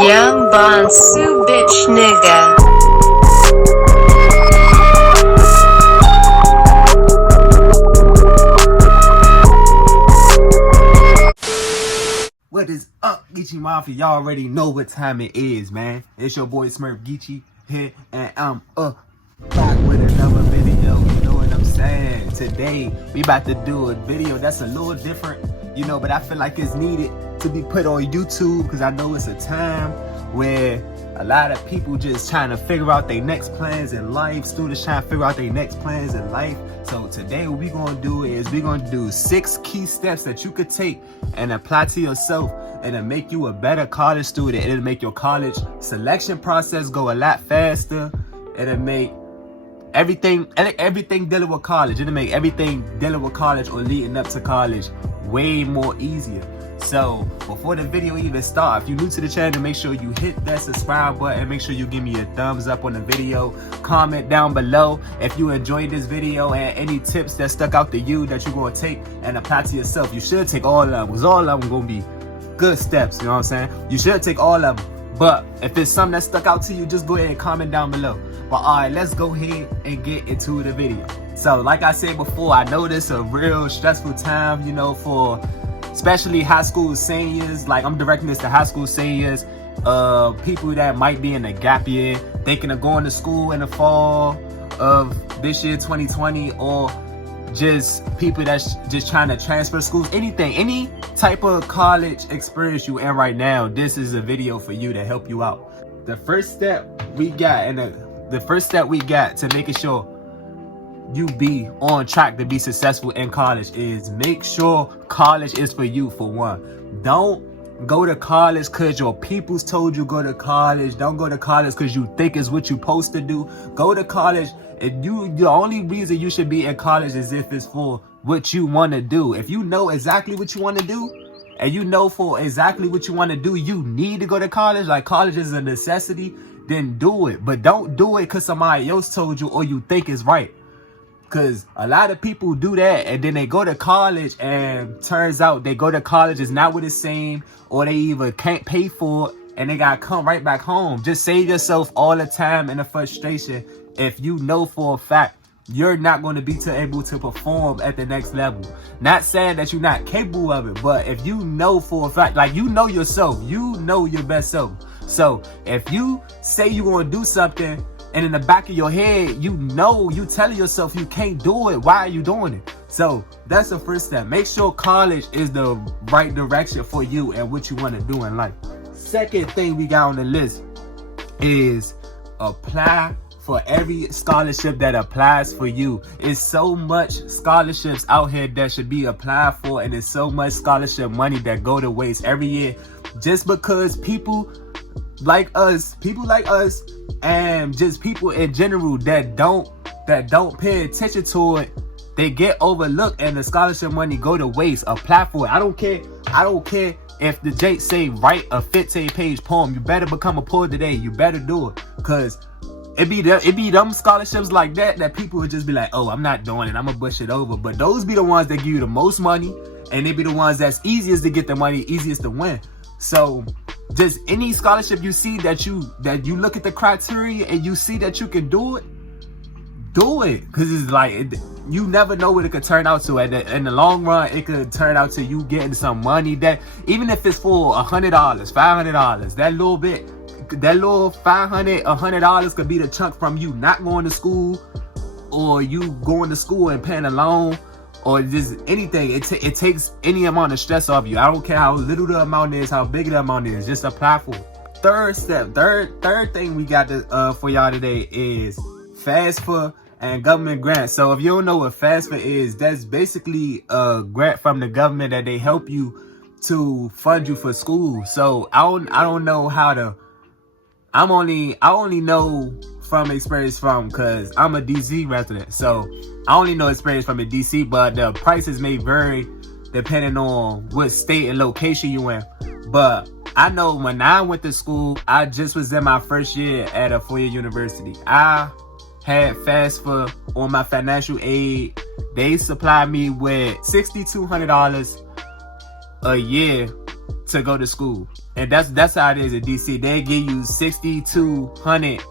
Young Bonsu bitch nigga. What is up, Geechee Mafia? Y'all already know what time it is, man. It's your boy Smurf Geechee here, and I'm back with another video. You know what I'm saying? Today, we about to do a video that's a little different, you know, but I feel like it's needed to be put on YouTube because I know it's a time where a lot of people just trying to figure out their next plans in life. Students trying to figure out their next plans in life. So today what we're going to do is we're going to do 6 key steps that you could take and apply to yourself, and it'll make you a better college student. It'll make your college selection process go a lot faster. It'll make everything dealing with college. It'll make everything dealing with college or leading up to college way more easier. So before the video even starts, if you're new to the channel, make sure you hit that subscribe button. Make sure you give me a thumbs up on the video. Comment down below if you enjoyed this video and any tips that stuck out to you that you're going to take and apply to yourself. You should take all of them, because all of them going to be good steps. You know what I'm saying? You should take all of them. But if it's something that stuck out to you, just go ahead and comment down below. But alright, let's go ahead and get into the video. So like I said before, I know this is a real stressful time, you know, for especially high school seniors. Like, I'm directing this to high school seniors, people that might be in a gap year, thinking of going to school in the fall of this year 2020, or just people that's just trying to transfer schools. Anything, any type of college experience you in right now, this is a video for you to help you out. The first step we got, and the first step we got to making sure you be on track to be successful in college is make sure college is for you. For one, don't go to college because your peoples told you go to college. Don't go to college because you think it's what you're supposed to do. Go to college, and the only reason you should be in college is if it's for what you want to do. If you know exactly what you want to do, and you know for exactly what you want to do, you need to go to college, like college is a necessity, then do it. But don't do it because somebody else told you or you think is right. Because a lot of people do that, and then they go to college, and turns out they go to college is not what it's saying, or they either can't pay for it, and they gotta come right back home. Just save yourself all the time and the frustration if you know for a fact you're not going to be able to perform at the next level. Not saying that you're not capable of it, but if you know for a fact, like, you know yourself, you know your best self. So if you say you're going to do something, and in the back of your head, you know, you telling yourself you can't do it, why are you doing it? So that's the first step. Make sure college is the right direction for you and what you want to do in life. Second thing we got on the list is apply for every scholarship that applies for you. It's so much scholarships out here that should be applied for, and there's so much scholarship money that go to waste every year just because people like us, and just people in general that don't pay attention to it, they get overlooked and the scholarship money go to waste. Apply for it. I don't care if the Jake say write a 15-page poem. You better become a poet today. You better do it, because it be them scholarships like that people would just be like, oh, I'm not doing it, I'm gonna push it over. But those be the ones that give you the most money, and they be the ones that's easiest to get the money, easiest to win. So just any scholarship you see that you look at the criteria and you see that you can do it, because it's like, you never know what it could turn out to. In the long run, it could turn out to you getting some money that, even if it's for $100, $500, that little $500, $100 could be the chunk from you not going to school, or you going to school and paying a loan, or just anything. It takes any amount of stress off you. I don't care how little the amount is, how big the amount is, just apply for it. Third step, third thing we got for y'all today is FAFSA and government grants. So if you don't know what FAFSA is, that's basically a grant from the government that they help you to fund you for school. So I don't know how to, I only know from experience because I'm a DC resident. So I only know experience from a DC, but the prices may vary depending on what state and location you in. But I know when I went to school, I just was in my first year at a 4-year university. I had FAFSA on my financial aid. They supplied me with $6,200 a year to go to school. And that's how it is in DC. They give you $6,200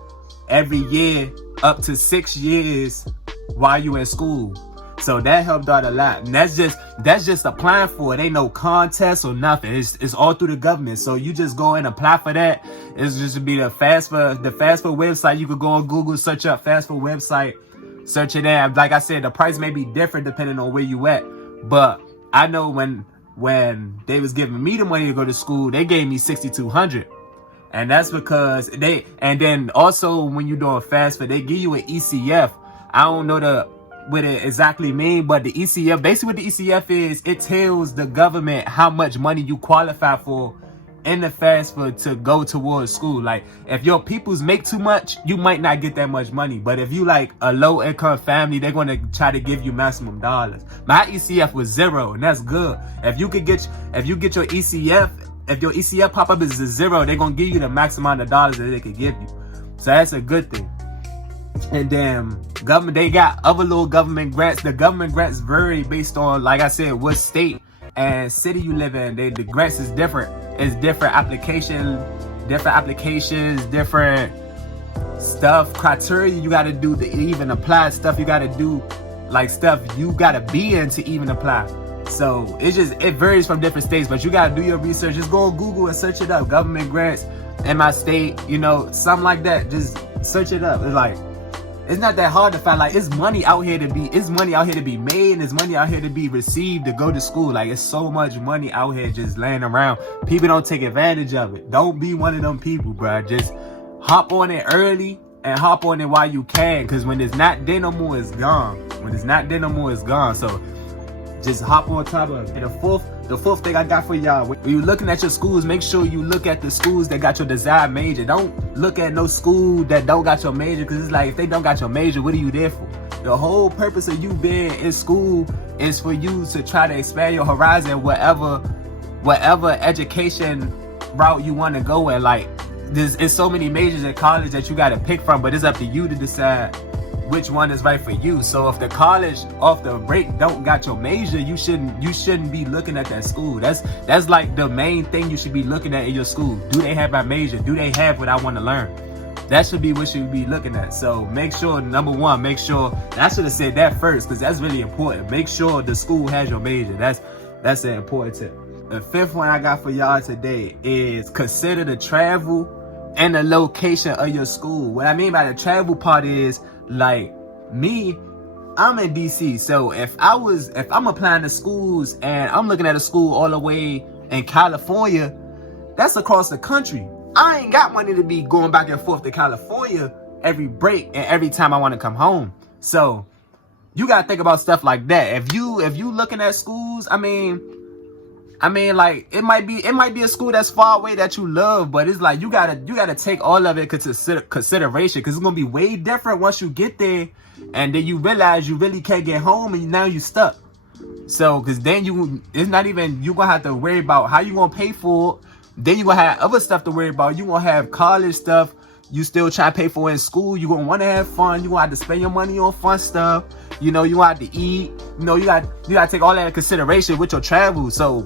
every year up to 6 years while you in school. So that helped out a lot. And that's just applying for it. Ain't no contest or nothing. It's all through the government. So you just go and apply for that. It's just to be the FAFSA website. You could go on Google, search up FAFSA website, search it in. Like I said, the price may be different depending on where you at. But I know when they was giving me the money to go to school, they gave me $6,200. And that's because and then also when you're doing FAFSA, they give you an ECF. I don't know what it exactly mean, but the ECF, basically what the ECF is, it tells the government how much money you qualify for in the FAFSA to go towards school. Like if your peoples make too much, you might not get that much money. But if you like a low income family, they're gonna try to give you maximum dollars. My ECF was 0, and that's good. If you get your ECF, if your ECF pop up is a 0, they're gonna give you the max amount of dollars that they could give you. So that's a good thing. And then government, they got other little government grants. The government grants vary based on, like I said, what state and city you live in. The grants is different. It's different applications, different stuff, criteria you got to do to even apply, stuff you got to do, like stuff you got to be in to even apply. So it varies from different states, but you got to do your research. Just go on Google and search it up. Government grants in my state, something like that. Just search it up. It's like, it's not that hard to find. Like, it's money out here to be made, and it's money out here to be received to go to school. Like, it's so much money out here just laying around. People don't take advantage of it. Don't be one of them people, bro. Just hop on it early and hop on it while you can, because when it's not there no more, it's gone. When it's not there no more, it's gone. So just hop on top of it. And the fourth thing I got for y'all, when you're looking at your schools, make sure you look at the schools that got your desired major. Don't look at no school that don't got your major, because it's like, if they don't got your major, what are you there for? The whole purpose of you being in school is for you to try to expand your horizon, whatever education route you want to go in. Like, there's so many majors in college that you got to pick from, but it's up to you to decide which one is right for you. So if the college off the break don't got your major, you shouldn't be looking at that school. That's like the main thing you should be looking at in your school. Do they have my major? Do they have what I want to learn? That should be what you be looking at. So make sure, number one, I should have said that first, because that's really important. Make sure the school has your major. That's an important tip. The fifth one I got for y'all today is consider the travel and the location of your school. What I mean by the travel part is, like me, I'm in DC. So if I'm applying to schools and I'm looking at a school all the way in California, that's across the country. I ain't got money to be going back and forth to California every break and every time I want to come home. So you gotta think about stuff like that. If you looking at schools, I mean, like it might be a school that's far away that you love, but it's like you gotta take all of it into consideration, because it's gonna be way different once you get there, and then you realize you really can't get home, and now you stuck. So, because then it's not even you gonna have to worry about how you gonna pay for it. Then you gonna have other stuff to worry about. You gonna have college stuff you still try to pay for in school. You gonna want to have fun. You gonna have to spend your money on fun stuff. You gonna have to eat. You gotta take all that into consideration with your travel. So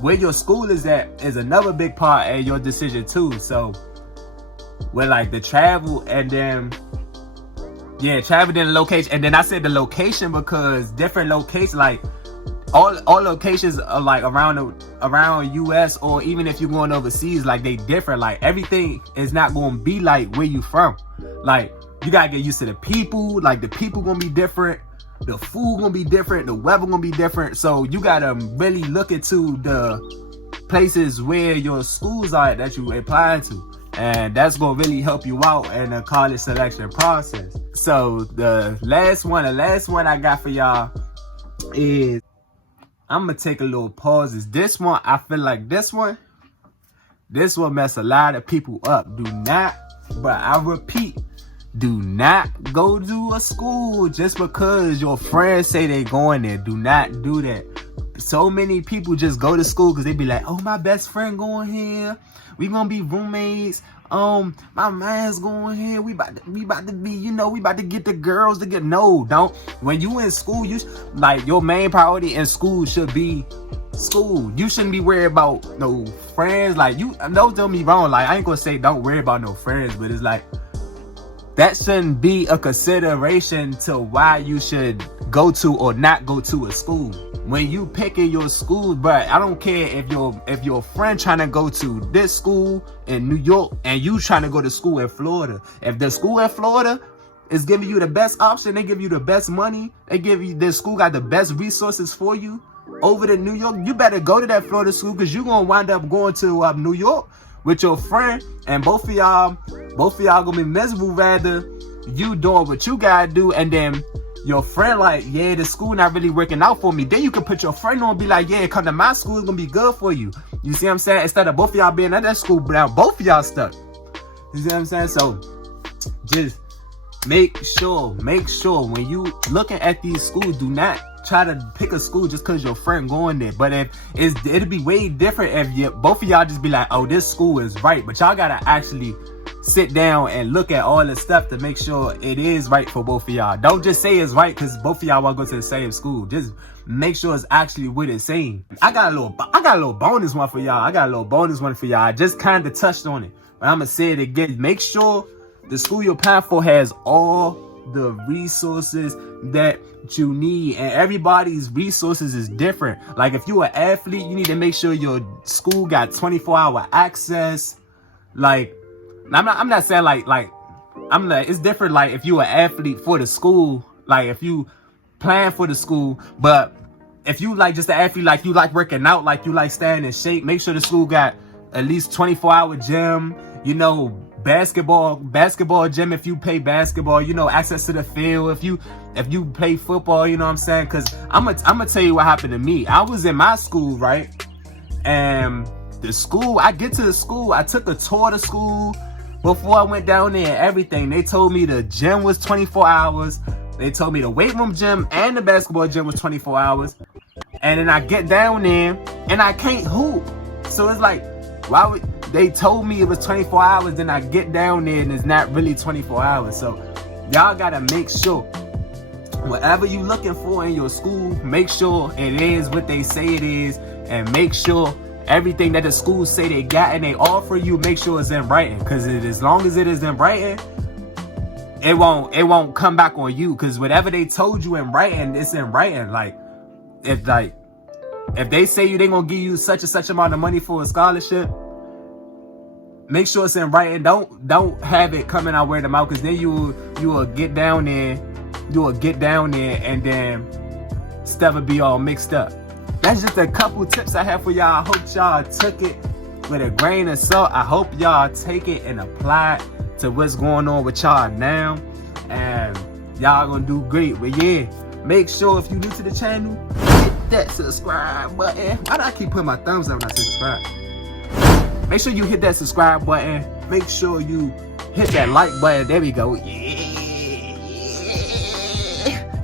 where your school is at is another big part of your decision too. So with like the travel, and then travel, then the location. And then I said the location because different locations, like all locations are like around US, or even if you're going overseas, like they different. Like everything is not gonna be like where you from. Like you gotta get used to the people. Like the people gonna be different, the food gonna be different, the weather gonna be different. So you gotta really look into the places where your schools are that you applying to, and that's gonna really help you out in the college selection process. So the last one I got for y'all is, I'm gonna take a little pauses. This one, I feel like this one mess a lot of people up. Do not, but I repeat, do not go to a school just because your friends say they going there. Do not do that. So many people just go to school because they be like, oh, my best friend going here. We gonna be roommates. My man's going here. We about to be, we about to get the girls to get. No, don't. When you in school, like your main priority in school should be school. You shouldn't be worried about no friends. Like, you don't get me wrong. Like, I ain't gonna say don't worry about no friends, but it's like that shouldn't be a consideration to why you should go to or not go to a school. When you picking your school, but I don't care if your friend trying to go to this school in New York and you trying to go to school in Florida. If the school in Florida is giving you the best option, they give you the best money, they give you, the school got the best resources for you over to New York, you better go to that Florida school, because you're gonna wind up going to New York with your friend, and both of y'all gonna be miserable. Rather you doing what you gotta do, and then your friend like, yeah, the school not really working out for me. Then you can put your friend on and be like, yeah, come to my school, it's gonna be good for you. You see what I'm saying? Instead of both of y'all being at that school, but now both of y'all stuck. You see what I'm saying? So just make sure when you looking at these schools, do not try to pick a school just because your friend going there. But it'll be way different if both of y'all just be like, oh, this school is right. But y'all gotta actually sit down and look at all the stuff to make sure it is right for both of y'all. Don't just say it's right because both of y'all want to go to the same school. Just make sure it's actually what it's saying. I got a little bonus one for y'all. I just kind of touched on it, but I'm gonna say it again. Make sure the school you're applying for has all the resources that you need, and everybody's resources is different. Like, if you're an athlete, you need to make sure your school got 24-hour access. Like, I'm not saying it's different. Like, if you're an athlete for the school, like if you plan for the school, but if you like just an athlete, like you like working out, like you like staying in shape, make sure the school got at least 24-hour gym, you know, basketball gym if you play basketball, you know, access to the field if you play football, you know what I'm saying? Because I'm gonna tell you what happened to me. I was in my school, right? And the school, I get to the school, I took a tour of the school before I went down there and everything. They told me the gym was 24 hours. They told me the weight room gym and the basketball gym was 24 hours. And then I get down there and I can't hoop. So it's like, why would they told me it was 24 hours, then I get down there and it's not really 24 hours. So y'all gotta make sure whatever you looking for in your school, make sure it is what they say it is, and make sure everything that the schools say they got and they offer you, make sure it's in writing. Because as long as it is in writing, it won't come back on you. Because whatever they told you in writing, it's in writing. If they say they gonna give you such and such amount of money for a scholarship, make sure it's in writing. Don't have it coming out word of mouth, because then you will get down there, and then stuff will be all mixed up. That's just a couple tips I have for y'all. I hope y'all took it with a grain of salt. I hope y'all take it and apply it to what's going on with y'all now, and y'all gonna do great. But yeah, make sure if you're new to the channel, hit that subscribe button. Why do I keep putting my thumbs up when I say subscribe? Make sure you hit that subscribe button. Make sure you hit that like button. There we go. Yeah.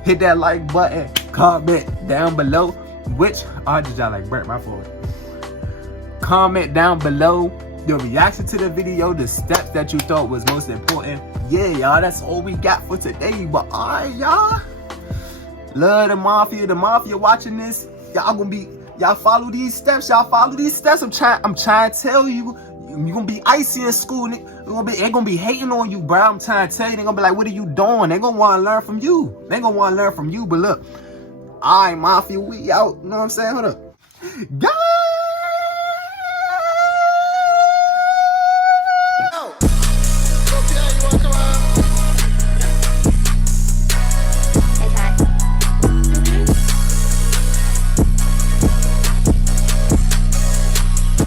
Hit that like button. Comment down below which did y'all like burnt my phone. Comment down below your reaction to the video, the steps that you thought was most important. Yeah, y'all, that's all we got for today. But alright, y'all. Love the mafia watching this. Y'all follow these steps. I'm trying to tell you, you're gonna be icy in school. They gonna be hating on you, bro. I'm trying to tell you, they gonna be like, what are you doing? They gonna want to learn from you. But look, alright, mafia, we out. You know what I'm saying? Hold up, guys.